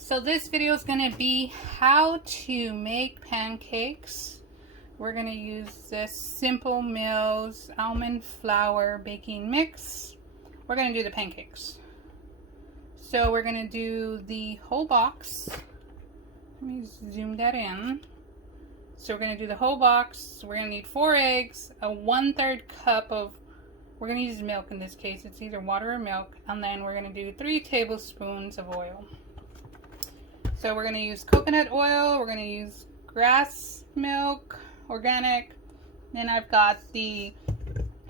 So this video is going to be how to make pancakes. We're going to use this Simple Mills almond flour baking mix. We're going to do the pancakes. So we're going to do the whole box. Let me zoom that in. So we're going to do the whole box. We're going to need 4 eggs, a 1/3 cup of, we're going to use milk in this case. It's either water or milk. And then we're going to do 3 tablespoons of oil. So we're going to use coconut oil, we're going to use grass milk, organic. Then I've got the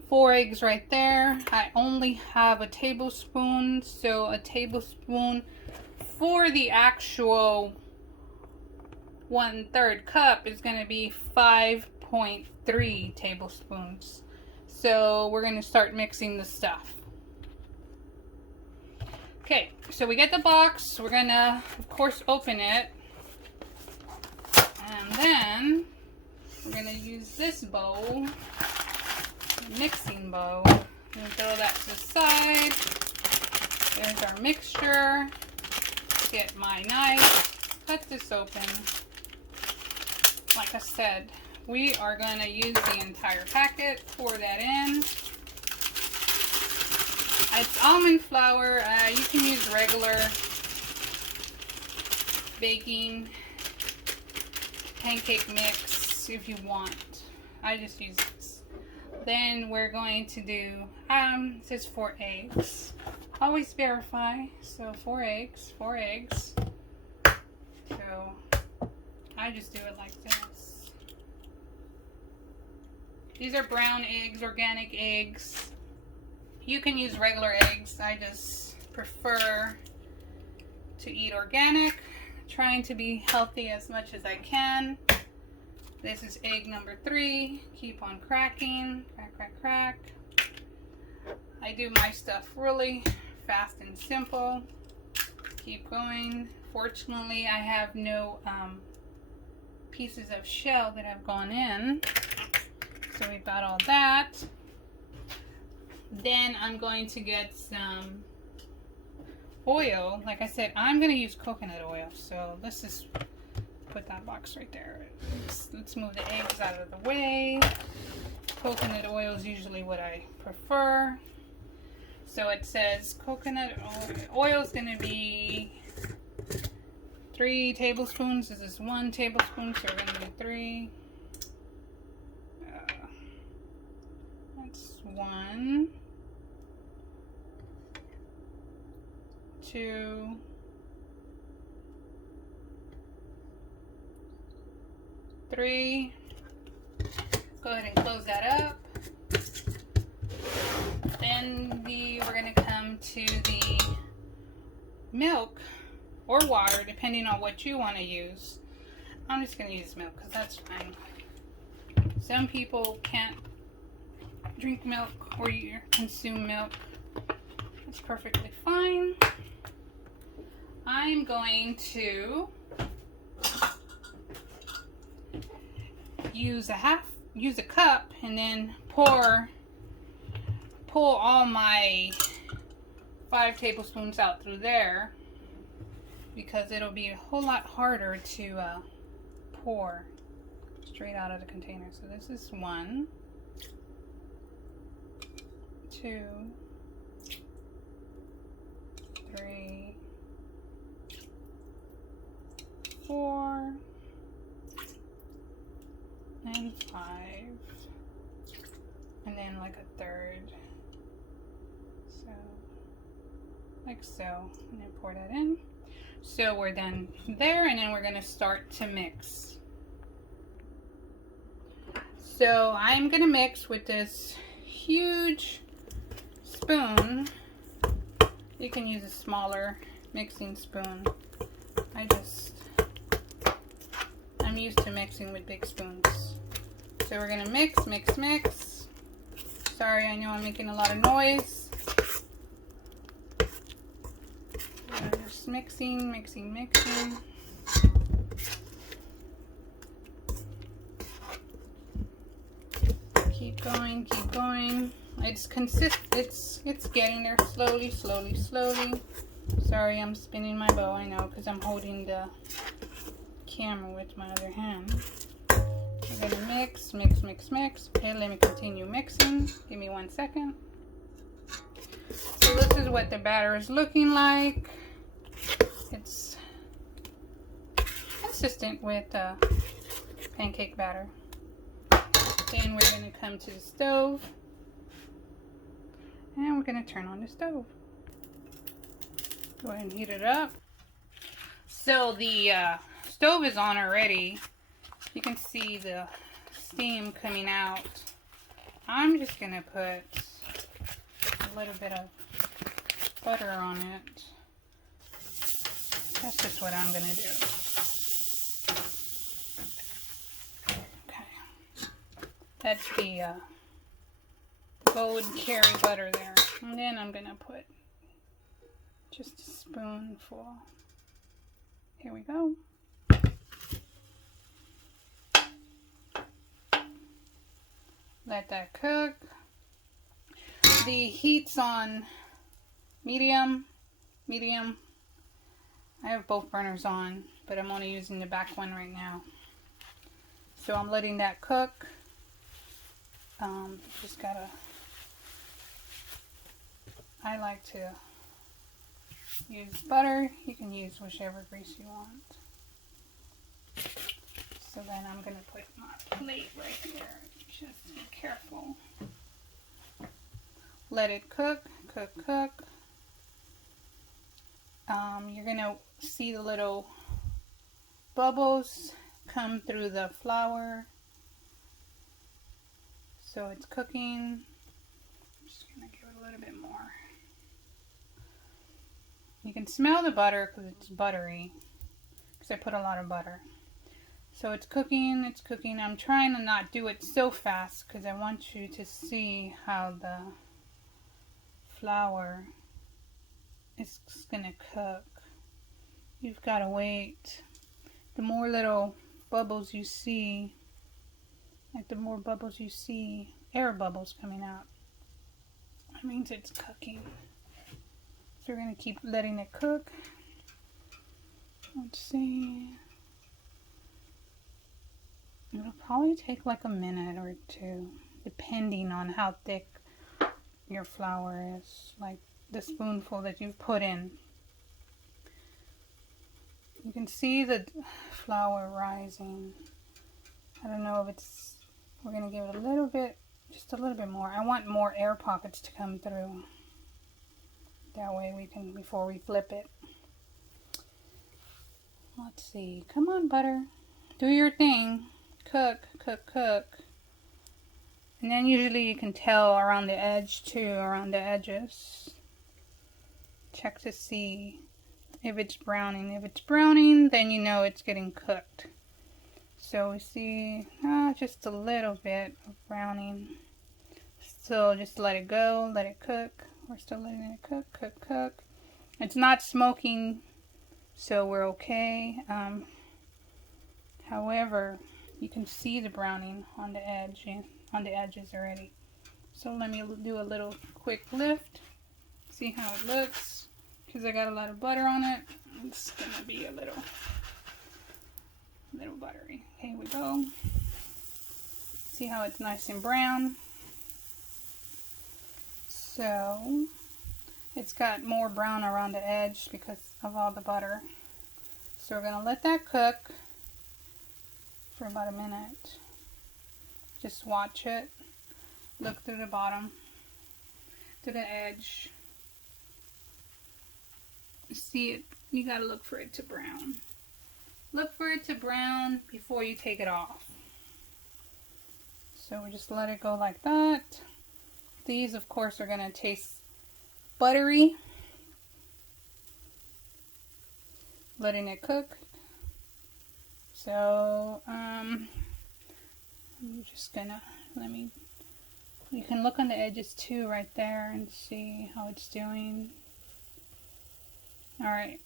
4 eggs right there. I only have a tablespoon, so a tablespoon for the actual 1/3 cup is going to be 5.3 tablespoons. So we're going to start mixing the stuff. Okay, so we get the box. We're gonna, of course, open it. And then we're gonna use this bowl, mixing bowl, and throw that to the side. There's our mixture. Get my knife, cut this open. Like I said, we are gonna use the entire packet, pour that in. It's almond flour. You can use regular baking pancake mix if you want. I just use this. Then we're going to do, it says 4 eggs. Always verify. So 4 eggs, 4 eggs. So I just do it like this. These are brown eggs, organic eggs. You can use regular eggs. I just prefer to eat organic, trying to be healthy as much as I can. This is egg number 3. Keep on cracking. Crack, crack, crack. I do my stuff really fast and simple. Keep going. Fortunately, I have no pieces of shell that have gone in. So we've got all that. Then I'm going to get some oil. Like I said, I'm going to use coconut oil. So let's just put that box right there. Let's move the eggs out of the way. Coconut oil is usually what I prefer. So it says coconut oil is going to be 3 tablespoons. This is 1 tablespoon, so we're going to do 3. That's 1, 2, 3. Go ahead and close that up. Then we're going to come to the milk or water, depending on what you want to use. I'm just going to use milk because that's fine. Some people can't drink milk or you consume milk. That's perfectly fine. I'm going to use a cup and then pull all my 5 tablespoons out through there, because it'll be a whole lot harder to pour straight out of the container. So this is 1, 2, 3, 4, and 5, and then like a 1/3. So like so, and then pour that in. So we're done there, and then we're going to start to mix. So I'm going to mix with this huge spoon. You can use a smaller mixing spoon. I'm used to mixing with big spoons. So we're going to mix, mix, mix. Sorry, I know I'm making a lot of noise. We're just mixing, mixing, mixing. Keep going, keep going. It's getting there slowly, slowly, slowly. Sorry, I'm spinning my bow, I know, because I'm holding the camera with my other hand. We're gonna mix, mix, mix, mix. Okay, let me continue mixing. Give me 1 second. So this is what the batter is looking like. It's consistent with pancake batter. Then we're gonna come to the stove. And we're gonna turn on the stove. Go ahead and heat it up. So the stove is on already. You can see the steam coming out. I'm just gonna put a little bit of butter on it. That's just what I'm gonna do. Okay. That's the gold cherry butter there. And then I'm gonna put just a spoonful. Here we go. Let that cook. The heat's on medium. I have both burners on, but I'm only using the back one right now. So I'm letting that cook. Just gotta, I like to use butter. You can use whichever grease you want. So then I'm gonna put my plate right here. Just be careful. Let it cook, cook, cook. You're gonna see the little bubbles come through the flour. So it's cooking. I'm just gonna give it a little bit more. You can smell the butter because it's buttery, because I put a lot of butter. So it's cooking, it's cooking. I'm trying to not do it so fast because I want you to see how the flour is gonna cook. You've got to wait. The more little bubbles you see, like the more bubbles you see, air bubbles coming out, that means it's cooking. So we're gonna keep letting it cook. Let's see. It'll probably take like a minute or two, depending on how thick your flour is, like the spoonful that you've put in. You can see the flour rising. I don't know if it's, we're gonna give it a little bit, just a little bit more. I want more air pockets to come through. That way we can, before we flip it. Let's see, come on butter, do your thing. Cook, cook, cook. And then usually you can tell around the edge too, around the edges. Check to see if it's browning. If it's browning, then you know it's getting cooked. So we see just a little bit of browning. So just let it go, let it cook. We're still letting it cook, cook, cook. It's not smoking, so we're okay. However, you can see the browning on the edge and on the edges already. So let me do a little quick lift. See how it looks. Because I got a lot of butter on it. It's gonna be a little buttery. Here we go. See how it's nice and brown. So it's got more brown around the edge because of all the butter. So we're gonna let that cook for about a minute. Just watch it. Look through the bottom to the edge. See it, you gotta look for it to brown. Look for it to brown before you take it off. So we just let it go like that. These of course are gonna taste buttery. Letting it cook. So I'm just gonna, you can look on the edges too right there and see how it's doing. Alright,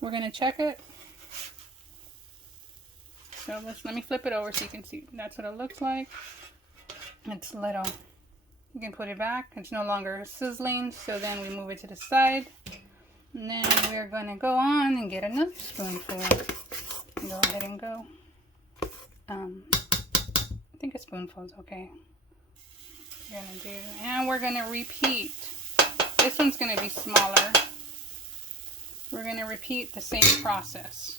we're going to check it. So let me flip it over so you can see. That's what it looks like. It's little. You can put it back. It's no longer sizzling, so then we move it to the side. And then we're going to go on and get another spoonful. Go ahead and go. I think a spoonful is okay. We're going to do, and we're going to repeat. This one's going to be smaller. We're going to repeat the same process.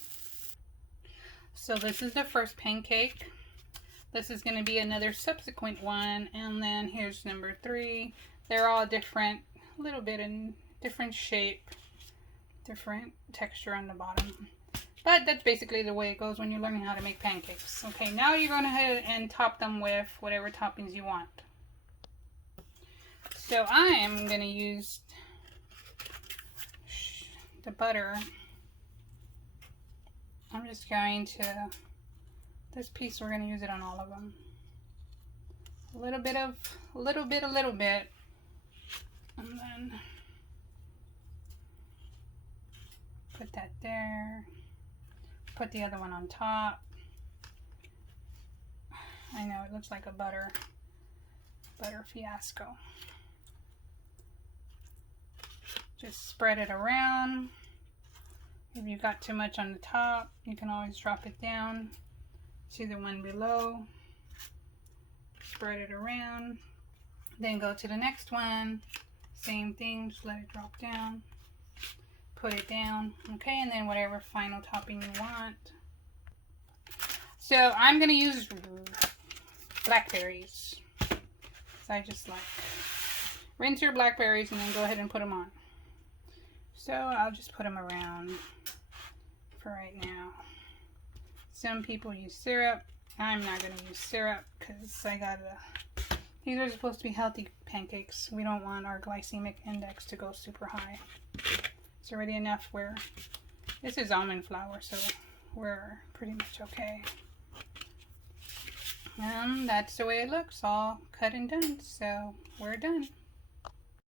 So this is the first pancake. This is going to be another subsequent one, and then here's number 3. They're all different, a little bit in different shape, different texture on the bottom. But that's basically the way it goes when you're learning how to make pancakes. Okay, now you're going to go ahead and top them with whatever toppings you want. So I am going to use the butter. I'm just going to, this piece, we're going to use it on all of them. A little bit. And then put that there. Put the other one on top. I know, it looks like a butter fiasco. Just spread it around. If you got too much on the top, you can always drop it down to the one below. Spread it around. Then go to the next one. Same thing, just let it drop down. Put it down. Okay, and then whatever final topping you want. So I'm going to use blackberries. So I just like rinse your blackberries and then go ahead and put them on. So I'll just put them around for right now. Some people use syrup. I'm not going to use syrup because these are supposed to be healthy pancakes. We don't want our glycemic index to go super high. It's already enough where this is almond flour, so we're pretty much okay. And that's the way it looks, all cut and done. So we're done.